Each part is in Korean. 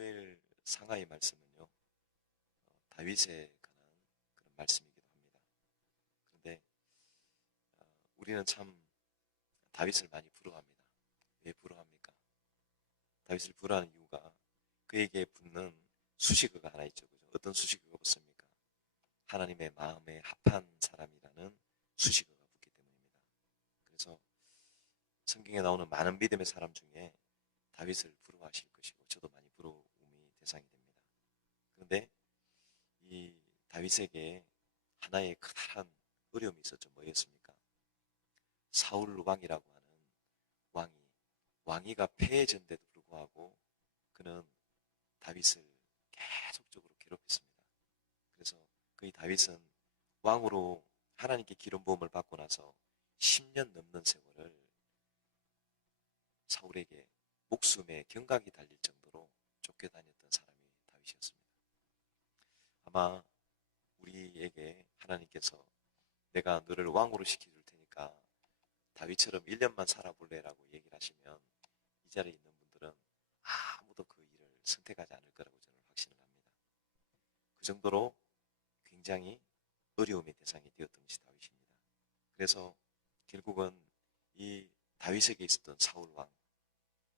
사무엘 상하의 말씀은요, 다윗에 관한 그런 말씀이기도 합니다. 그런데 우리는 참 다윗을 많이 부러워합니다. 왜 부러워합니까? 다윗을 부러워하는 이유가 그에게 붙는 수식어가 하나 있죠. 그죠? 어떤 수식어가 붙습니까? 하나님의 마음에 합한 사람이라는 수식어가 붙기 때문입니다. 그래서 성경에 나오는 많은 믿음의 사람 중에 다윗을 부러워하실 것이고 저도 많이 부러움이 대상이 됩니다. 그런데 이 다윗에게 하나의 커다란 어려움이 있었죠. 뭐였습니까? 사울 왕이라고 하는 왕이 왕위가 폐해진데도 불구하고 그는 다윗을 계속적으로 괴롭혔습니다. 그래서 그의 다윗은 왕으로 하나님께 기름 부음을 받고 나서 10년 넘는 세월을 사울에게 목숨에 경각이 달릴 정도로 쫓겨다녔던 사람이 다윗이었습니다. 아마 우리에게 하나님께서 내가 너를 왕으로 시켜줄 테니까 다윗처럼 1년만 살아볼래라고 얘기를 하시면 이 자리에 있는 분들은 아무도 그 일을 선택하지 않을 거라고 저는 확신을 합니다. 그 정도로 굉장히 어려움의 대상이 되었던 것이 다윗입니다. 그래서 결국은 이 다윗에게 있었던 사울 왕,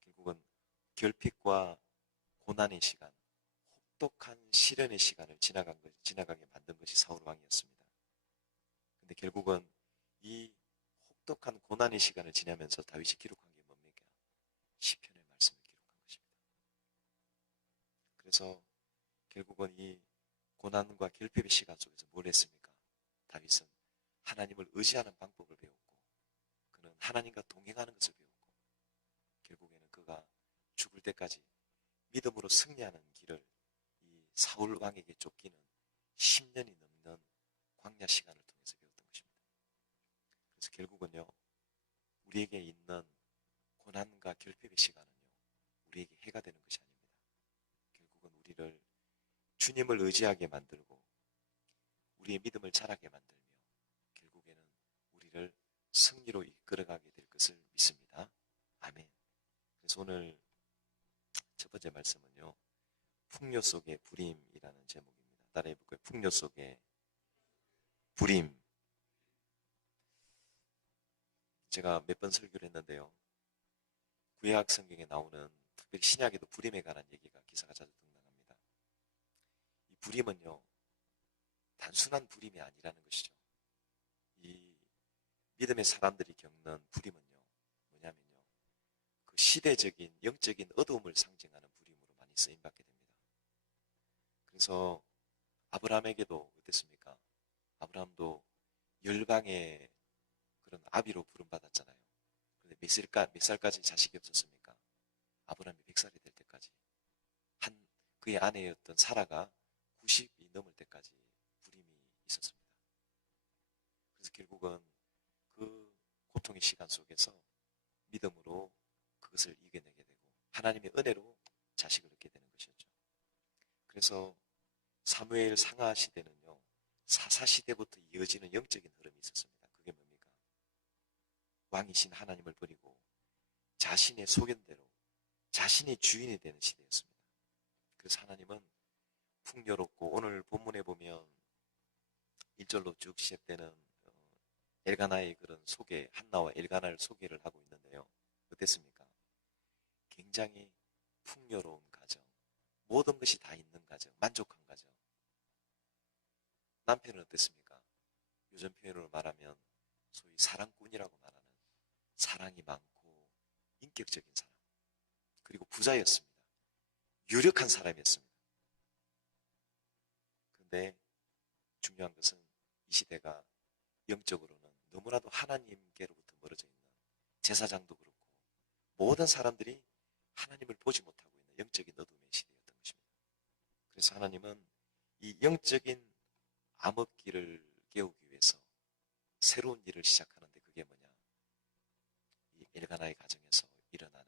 결국은 결핍과 고난의 시간, 혹독한 시련의 시간을 지나가게 만든 것이 사울 왕이었습니다. 근데 결국은 이 혹독한 고난의 시간을 지나면서 다윗이 기록한 게 뭡니까? 시편의 말씀을 기록한 것입니다. 그래서 결국은 이 고난과 결핍의 시간 속에서 뭘 했습니까? 다윗은 하나님을 의지하는 방법을 배웠고 그는 하나님과 동행하는 것을 배웠고 결국에는 그가 죽을 때까지 믿음으로 승리하는 길을 이 사울 왕에게 쫓기는 10년이 넘는 광야 시간을 통해서 배웠던 것입니다. 그래서 결국은요, 우리에게 있는 고난과 결핍의 시간은요, 우리에게 해가 되는 것이 아닙니다. 결국은 우리를 주님을 의지하게 만들고 우리의 믿음을 자라게 만들며 결국에는 우리를 승리로 이끌어가게 될 것을 믿습니다. 아멘. 그래서 오늘 첫 번째 말씀은요, 풍요 속의 불임이라는 제목입니다. 따라해 볼까요? 풍요 속의 불임. 제가 몇 번 설교를 했는데요, 구약 성경에 나오는 특별히 신약에도 불임에 관한 얘기가 기사가 자주 등장합니다. 이 불임은요, 단순한 불임이 아니라는 것이죠. 이 믿음의 사람들이 겪는 불임은요, 뭐냐면요, 그 시대적인 영적인 어두움을 상징하는 불임으로 많이 쓰임받게 됩니다. 그래서 아브라함에게도 어땠습니까? 아브라함도 열방의 그런 아비로 부름받았잖아요. 그런데 몇 살까지 자식이 없었습니까? 아브라함이 100살이 될 때까지. 그의 아내였던 사라가 90이 넘을 때까지 불임이 있었습니다. 그래서 결국은 그 고통의 시간 속에서 믿음으로 그것을 이겨내게 되고 하나님의 은혜로 자식을 얻게 되는 것이었죠. 그래서 사무엘 상하 시대는요, 사사 시대부터 이어지는 영적인 흐름이 있었습니다. 그게 뭡니까? 왕이신 하나님을 버리고 자신의 소견대로 자신이 주인이 되는 시대였습니다. 그래서 하나님은 풍요롭고 오늘 본문에 보면 1절로 쭉 시작되는 엘가나의 그런 소개, 한나와 엘가나를 소개를 하고 있는데요. 어땠습니까? 굉장히 풍요로운 가정, 모든 것이 다 있는 가정, 만족한 가정. 남편은 어땠습니까? 요즘 표현으로 말하면 소위 사랑꾼이라고 말하는 사랑이 많고 인격적인 사람, 그리고 부자였습니다. 유력한 사람이었습니다. 그런데 중요한 것은 이 시대가 영적으로는 너무나도 하나님께로부터 멀어져 있는, 제사장도 그렇고 모든 사람들이 하나님을 보지 못하고 있는 영적인 어둠의 시대였던 것입니다. 그래서 하나님은 이 영적인 암흑기를 깨우기 위해서 새로운 일을 시작하는데 그게 뭐냐? 이 엘가나의 가정에서 일어나는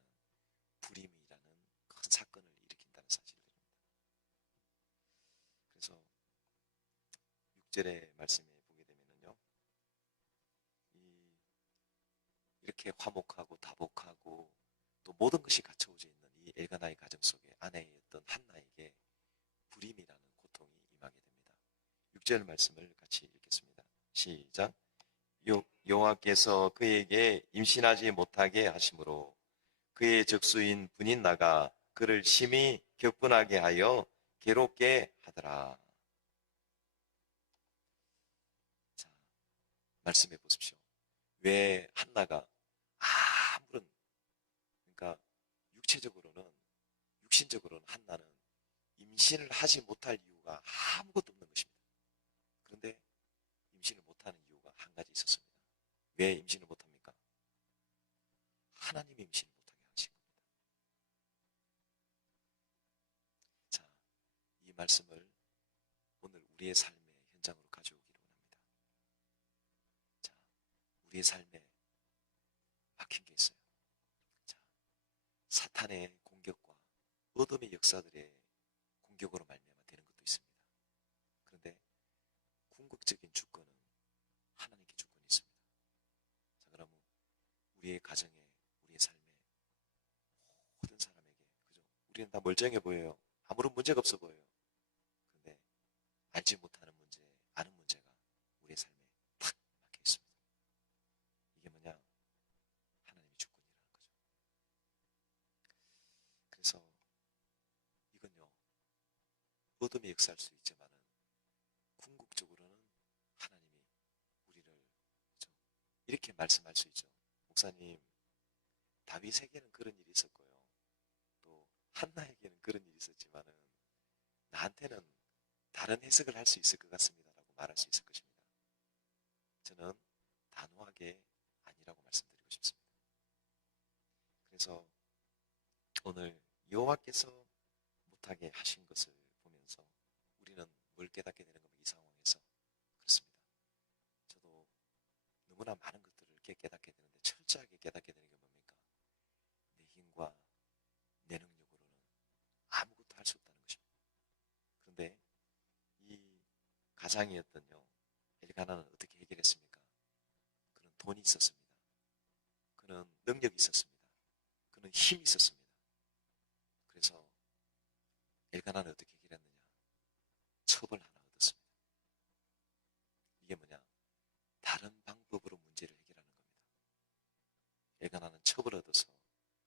불임이라는 큰 사건을 일으킨다는 사실입니다. 그래서 6절의 말씀에 보게 되면요, 이렇게 화목하고 다복하고 또 모든 것이 갖춰져 있는 이 엘가나의 가정 속에 아내였던 어떤 한나에게 불임이라는 고통이 임하게 됩니다. 6절 말씀을 같이 읽겠습니다. 시작. 여호와께서 그에게 임신하지 못하게 하심으로 그의 적수인 분인나가 그를 심히 격분하게 하여 괴롭게 하더라. 자, 말씀해 보십시오. 왜 한나가 아무런, 그러니까 육신적으로는 한나는 임신을 하지 못할 이유가 아무것도 없는 것입니다. 그런데 임신을 못하는 이유가 한 가지 있었습니다. 왜 임신을 못합니까? 하나님이 임신을 못하게 하신 겁니다. 자, 이 말씀을 오늘 우리의 삶의 현장으로 가져오기를 원합니다. 자, 우리의 삶에 막힌 게 있어요. 자, 사탄의 공격과 어둠의 역사들의 공격으로 말미암아 되는 것도 있습니다. 그런데 궁극적인 주권은 하나님께 주권이 있습니다. 자, 그러면 우리의 가정에, 우리의 삶에, 모든 사람에게, 그죠? 우리는 다 멀쩡해 보여요. 아무런 문제가 없어 보여요. 그런데 알지 못하는 문제, 아는 문제가 우리의 삶에 탁 막혀 있습니다. 이게 뭐냐? 하나님의 주권이라는 거죠. 그래서 이건요, 어둠이 역사할 수 있지만은 궁극적으로는 하나님이 우리를, 그죠? 이렇게 말씀할 수 있죠. 목사님, 다윗에게는 그런 일이 있었고요. 또 한나에게는 그런 일이 있었지만은 나한테는 다른 해석을 할 수 있을 것 같습니다. 라고 말할 수 있을 것입니다. 저는 단호하게 아니라고 말씀드리고 싶습니다. 그래서 오늘 여호와께서 못하게 하신 것을 보면서 우리는 뭘 깨닫게 되는 겁니까? 이 상황에서. 그렇습니다. 저도 너무나 많은 것들을 이렇게 깨닫게 되는데 철저하게 깨닫게 되는 게 뭡니까? 내 힘과 내 능력으로는 아무것도 할 수 없다는 것입니다. 그런데 이 가장이었던요, 엘가나는 어떻게 해결했습니까? 그는 돈이 있었습니다. 그는 능력이 있었습니다. 그는 힘이 있었습니다. 그래서 엘가나는 어떻게 해결했느냐? 첩을 하나 얻었습니다. 이게 뭐냐? 다른 방법으로 문제를 해결하는 겁니다. 엘가나는 첩을 얻어서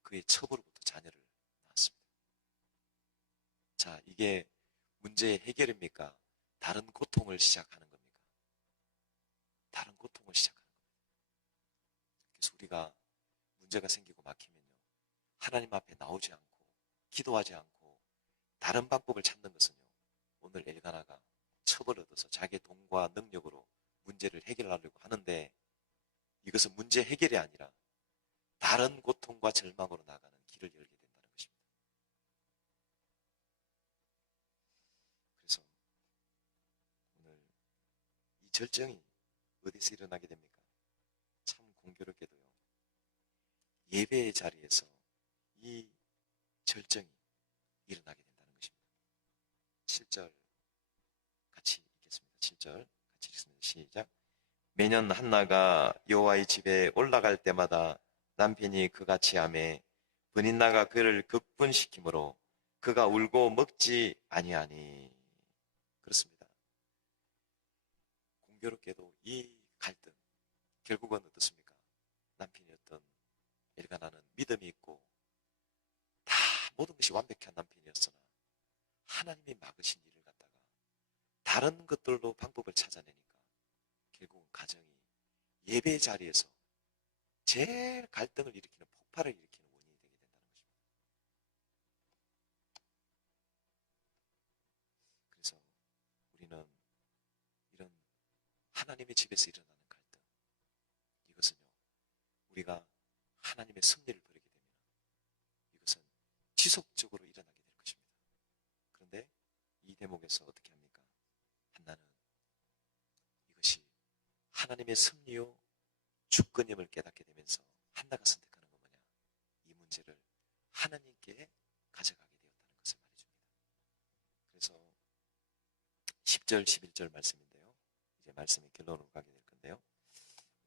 그의 첩으로부터 자녀를 낳았습니다. 자, 이게 문제의 해결입니까? 다른 고통을 시작하는 겁니까? 다른 고통을 시작하는 겁니다. 그래서 우리가 문제가 생기고 막히면요, 하나님 앞에 나오지 않고 기도하지 않고 다른 방법을 찾는 것은요, 오늘 엘가나가 첩을 얻어서 자기의 돈과 능력으로 문제를 해결하려고 하는데 이것은 문제 해결이 아니라 다른 고통과 절망으로 나가는 길을 열게 된다는 것입니다. 그래서 오늘 이 절정이 어디서 일어나게 됩니까? 참 공교롭게도요, 예배의 자리에서 이 절정이 일어나게 된다는 것입니다. 7절 같이 읽겠습니다. 7절 같이 읽습니다. 시작. 매년 한나가 여호와의 집에 올라갈 때마다 남편이 그같이 하매 분인나가 그를 극분시키므로 그가 울고 먹지 아니하니. 그렇습니다. 공교롭게도 이 갈등 결국은 어떻습니까? 남편이었던 엘가나는 믿음이 있고 다 모든 것이 완벽한 남편이었으나 하나님이 막으신 일을 갖다가 다른 것들로 방법을 찾아내니까 결국은 가정이 예배 자리에서 제일 갈등을 일으키는, 폭발을 일으키는 원인이 되게 된다는 것입니다. 그래서 우리는 이런 하나님의 집에서 일어나는 갈등, 이것은요, 우리가 하나님의 승리를 버리게 되면 이것은 지속적으로 일어나게 될 것입니다. 그런데 이 대목에서 어떻게 합니까? 한나는 이것이 하나님의 승리요 주권임을 깨닫게 되면서 한나가 선택하는 건 뭐냐? 이 문제를 하나님께 가져가게 되었다는 것을 말해줍니다. 그래서 10절, 11절 말씀인데요. 이제 말씀의 결론으로 가게 될 건데요.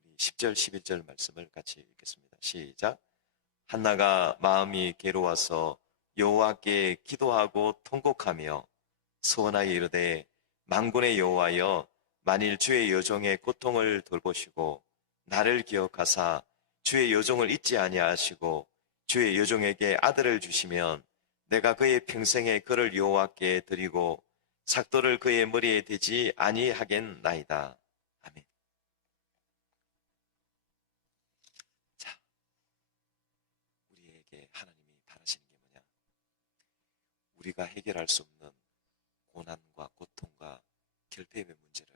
우리 10절, 11절 말씀을 같이 읽겠습니다. 시작. 한나가 마음이 괴로워서 여호와께 기도하고 통곡하며 소원하여 이르되 만군의 여호와여 만일 주의 여종의 고통을 돌보시고 나를 기억하사 주의 여종을 잊지 아니하시고 주의 여종에게 아들을 주시면 내가 그의 평생에 그를 여호와께 드리고 삭도를 그의 머리에 대지 아니하겠나이다. 아멘. 자, 우리에게 하나님이 바라시는 게 뭐냐? 우리가 해결할 수 없는 고난과 고통과 결핍의 문제를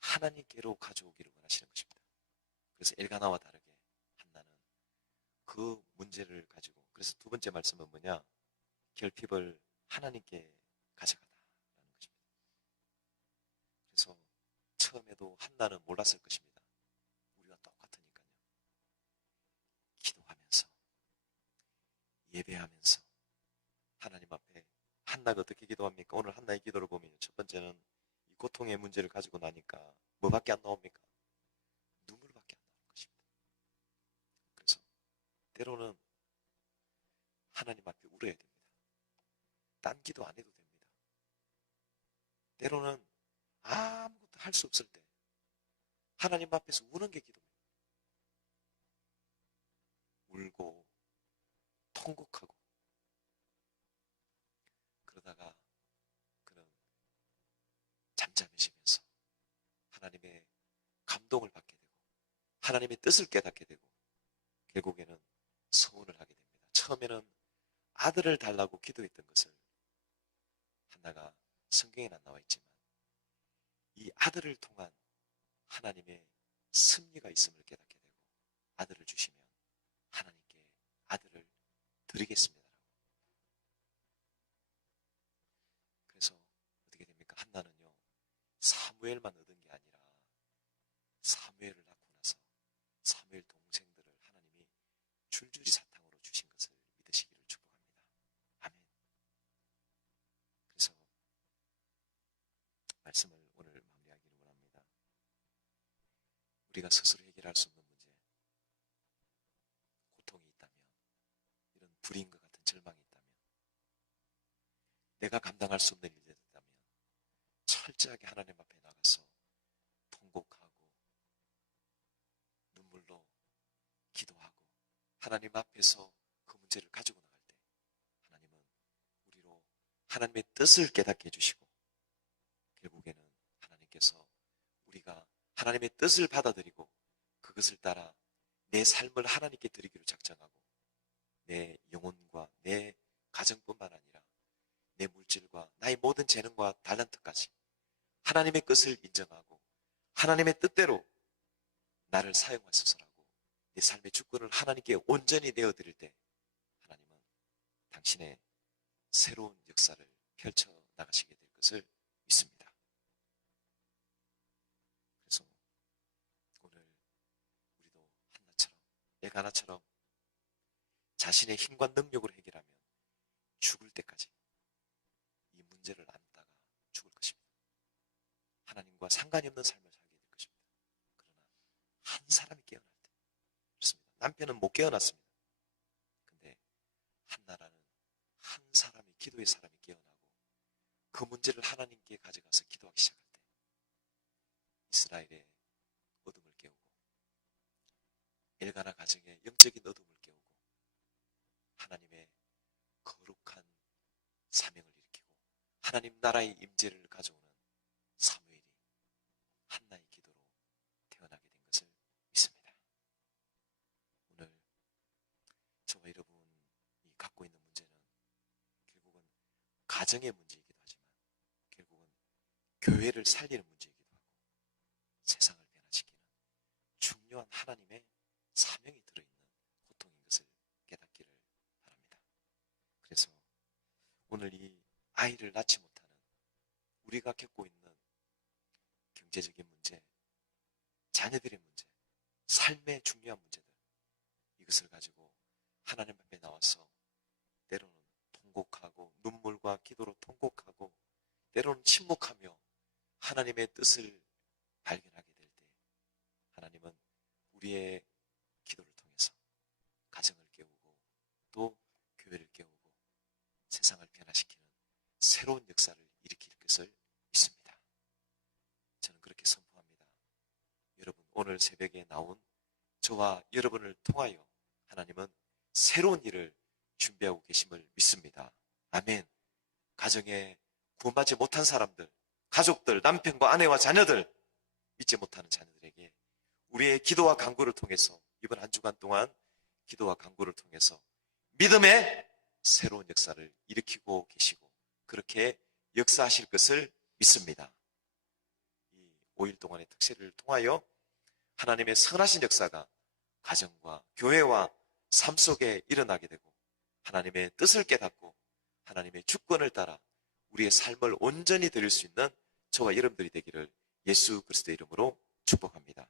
하나님께로 가져오기를 원하시는 것입니다. 그래서 엘가나와 다르게 한나는 그 문제를 가지고, 그래서 두 번째 말씀은 뭐냐? 결핍을 하나님께 가져가다라는 것입니다. 그래서 처음에도 한나는 몰랐을 것입니다. 우리가 똑같으니까요. 기도하면서 예배하면서 하나님 앞에 한나가 어떻게 기도합니까? 오늘 한나의 기도를 보면 첫 번째는 이 고통의 문제를 가지고 나니까 뭐밖에 안 나옵니까? 눈물밖에 안 나오는 것입니다. 그래서 때로는 하나님 앞에 울어야 됩니다. 딴 기도 안 해도 됩니다. 때로는 아무것도 할 수 없을 때 하나님 앞에서 우는 게 기도입니다. 울고 통곡하고 그러다가 그는 잠잠해지면서 하나님의 감동을 받게 되고 하나님의 뜻을 깨닫게 되고 결국에는 서원을 하게 됩니다. 처음에는 아들을 달라고 기도했던 것을 한나가 성경에는 안 나와 있지만 이 아들을 통한 하나님의 섭리가 있음을 깨닫게 되고 아들을 주시면 하나님께 아들을 드리겠습니다. 그래서 어떻게 됩니까? 한나는요 사무엘만 얻은 게 아니라 사무엘을 낳고 나서 사무엘 동생들을 하나님이 줄줄이 사탕으로 주신 것을 믿으시기를 축복합니다. 아멘. 그래서 말씀을 오늘 마무리하기를 원합니다. 우리가 스스로 해결할 수 없는 문제, 고통이 있다면, 이런 불의인과 같은 절망이 있다면, 내가 감당할 수 없는 일들이 있다면 철저하게 하나님 앞에 나가서 통곡하고 눈물로 기도하고 하나님 앞에서 그 문제를 가지고 나갈 때 하나님은 우리로 하나님의 뜻을 깨닫게 해주시고 결국에는 하나님께서 우리가 하나님의 뜻을 받아들이고 그것을 따라 내 삶을 하나님께 드리기로 작정하고 내 영혼과 내 가정뿐만 아니라 내 물질과 나의 모든 재능과 달란트까지 하나님의 뜻을 인정하고 하나님의 뜻대로 나를 사용하소서라고 내 삶의 주권을 하나님께 온전히 내어드릴 때 하나님은 당신의 새로운 역사를 펼쳐 나가시게 될 것을 믿습니다. 그래서 오늘 우리도 한나처럼 엘가나처럼 자신의 힘과 능력으로 해결하면 죽을 때까지 이 문제를 안다가 죽을 것입니다. 하나님과 상관이 없는 삶을 살게 될 것입니다. 그러나 한 사람이 깨어날 때 그렇습니다. 남편은 못 깨어났습니다. 근데 한나라는 한 사람이 기도의 사람이 깨어나고 그 문제를 하나님께 가져가서 기도하기 시작할 때 이스라엘의 어둠을 깨우고 엘가나 가정의 영적인 어둠을 깨우고 하나님의 거룩한 사명을 일으키고 하나님 나라의 임재를 가져오는 사무엘이 한나의 기도로 태어나게 된 것을 믿습니다. 오늘 저와 여러분이 갖고 있는 문제는 결국은 가정의 문제이기도 하지만 결국은 교회를 살리는 문제이기도 하고 세상을 변화시키는 중요한 하나님의 사명이 들어있는 고통인 것을 깨닫기를 바랍니다. 그래서 오늘 이 아이를 낳지 못하는 우리가 겪고 있는 경제적인 문제, 자녀들의 문제, 삶의 중요한 문제들 이것을 가지고 하나님 앞에 나와서 때로는 통곡하고 눈물과 기도로 통곡하고 때로는 침묵하며 하나님의 뜻을 발견하게 될 때 하나님은 우리의 기도를 통해서 가정을 깨우고 또 교회를 깨우고 새로운 역사를 일으킬 것을 믿습니다. 저는 그렇게 선포합니다. 여러분, 오늘 새벽에 나온 저와 여러분을 통하여 하나님은 새로운 일을 준비하고 계심을 믿습니다. 아멘. 가정에 구원받지 못한 사람들, 가족들, 남편과 아내와 자녀들, 믿지 못하는 자녀들에게 우리의 기도와 간구를 통해서 이번 한 주간 동안 기도와 간구를 통해서 믿음의 새로운 역사를 일으키고 계시고 그렇게 역사하실 것을 믿습니다. 이 5일 동안의 특세를 통하여 하나님의 선하신 역사가 가정과 교회와 삶 속에 일어나게 되고 하나님의 뜻을 깨닫고 하나님의 주권을 따라 우리의 삶을 온전히 드릴 수 있는 저와 여러분들이 되기를 예수 그리스도의 이름으로 축복합니다.